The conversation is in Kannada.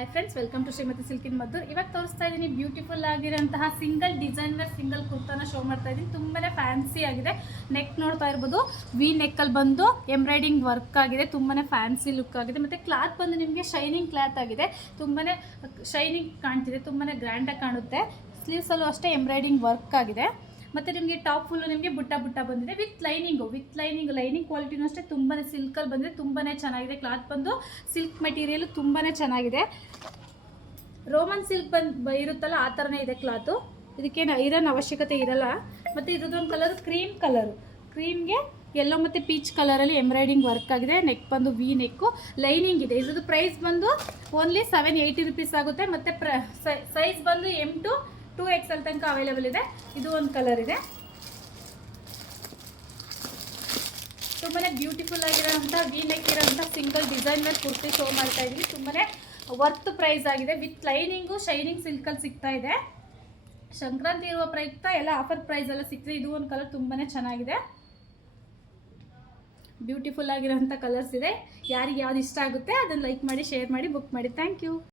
Hi friends, welcome to Shrimati ಸಿಲ್ಕಿನ್ ಮದ್ದೂರ್. ಇವಾಗ ತೋರಿಸ್ತಾ ಇದ್ದೀನಿ ಬ್ಯೂಟಿಫುಲ್ ಆಗಿರೋಂತಹ ಸಿಂಗಲ್ ಡಿಸೈನ್ ವೇರ್ ಸಿಂಗಲ್ ಕುರ್ತಾನ ಶೋ ಮಾಡ್ತಾ ಇದ್ದೀನಿ. ತುಂಬಾ ಫ್ಯಾನ್ಸಿ ಆಗಿದೆ. ನೆಕ್ ನೋಡ್ತಾ ಇರ್ಬೋದು, ವಿ ನೆಕ್ಕಲ್ಲಿ ಬಂದು ಎಂಬ್ರಾಯ್ಡಿಂಗ್ ವರ್ಕ್ ಆಗಿದೆ. ತುಂಬಾ ಫ್ಯಾನ್ಸಿ ಲುಕ್ ಆಗಿದೆ. ಮತ್ತು ಕ್ಲಾತ್ ಬಂದು ನಿಮಗೆ ಶೈನಿಂಗ್ ಕ್ಲಾತ್ ಆಗಿದೆ. ತುಂಬಾ ಶೈನಿಂಗ್ ಕಾಣ್ತಿದೆ, ತುಂಬಾ ಗ್ರ್ಯಾಂಡಾಗಿ ಕಾಣುತ್ತೆ. ಸ್ಲೀವ್ಸಲ್ಲೂ ಅಷ್ಟೇ ಎಂಬ್ರಾಯ್ಡಿಂಗ್ ವರ್ಕ್ ಆಗಿದೆ. ಮತ್ತು ನಿಮಗೆ ಟಾಪ್ ಫುಲ್ಲು ನಿಮಗೆ ಬುಟ್ಟ ಬಂದಿದೆ ವಿತ್ ಲೈನಿಂಗ್ ಕ್ವಾಲಿಟಿನೂ ಅಷ್ಟೇ ತುಂಬಾ ಸಿಲ್ಕಲ್ಲಿ ಬಂದಿದೆ. ತುಂಬಾ ಚೆನ್ನಾಗಿದೆ. ಕ್ಲಾತ್ ಬಂದು ಸಿಲ್ಕ್ ಮೆಟೀರಿಯಲ್ ತುಂಬಾ ಚೆನ್ನಾಗಿದೆ. ರೋಮನ್ ಸಿಲ್ಕ್ ಇರುತ್ತಲ್ಲ ಆ ಥರನೇ ಇದೆ ಕ್ಲಾತು. ಇದಕ್ಕೇನು ಐರನ್ ಅವಶ್ಯಕತೆ ಇರಲ್ಲ. ಮತ್ತು ಇದ್ರದ್ದೊಂದು ಕಲರ್ ಕ್ರೀಮ್ಗೆ ಯೆಲ್ಲೋ ಮತ್ತು ಪೀಚ್ ಕಲರಲ್ಲಿ ಎಂಬ್ರಾಯ್ಡಿಂಗ್ ವರ್ಕ್ ಆಗಿದೆ. ನೆಕ್ ಬಂದು ವಿ ನೆಕ್ಕು, ಲೈನಿಂಗ್ ಇದೆ. ಇದ್ರದ್ದು ಪ್ರೈಸ್ ಬಂದು ಓನ್ಲಿ 780 rupees ಆಗುತ್ತೆ. ಮತ್ತು ಸೈಜ್ ಬಂದು M to 2XL ತನಕ ಅವೈಲೇಬಲ್ ಇದೆ. ಇದು ಒಂದು ಕಲರ್ ಇದೆ. ತುಂಬಾ ಬ್ಯೂಟಿಫುಲ್ ಆಗಿರೋಂಥ ವಿ ನೆಕ್ ಇರೋಂಥ ಸಿಂಗಲ್ ಡಿಸೈನ್ ಮೇಲೆ ಕುರ್ತಿ ಶೋ ಮಾಡ್ತಾ ಇದ್ದೀವಿ. ತುಂಬಾ ವರ್ತ್ ಪ್ರೈಸ್ ಆಗಿದೆ. ವಿತ್ ಲೈನಿಂಗು ಶೈನಿಂಗ್ ಸಿಲ್ಕಲ್ಲಿ ಸಿಗ್ತಾ ಇದೆ. ಸಂಕ್ರಾಂತಿ ಇರುವ ಪ್ರಯುಕ್ತ ಎಲ್ಲ ಆಫರ್ ಪ್ರೈಸ್ ಎಲ್ಲ ಸಿಗ್ತದೆ. ಇದು ಒಂದು ಕಲರ್ ತುಂಬಾ ಚೆನ್ನಾಗಿದೆ. ಬ್ಯೂಟಿಫುಲ್ ಆಗಿರೋಂಥ ಕಲರ್ಸ್ ಇದೆ. ಯಾರಿಗೆ ಯಾವ್ದು ಇಷ್ಟ ಆಗುತ್ತೆ ಅದನ್ನು ಲೈಕ್ ಮಾಡಿ, ಶೇರ್ ಮಾಡಿ, ಬುಕ್ ಮಾಡಿ. Thank you.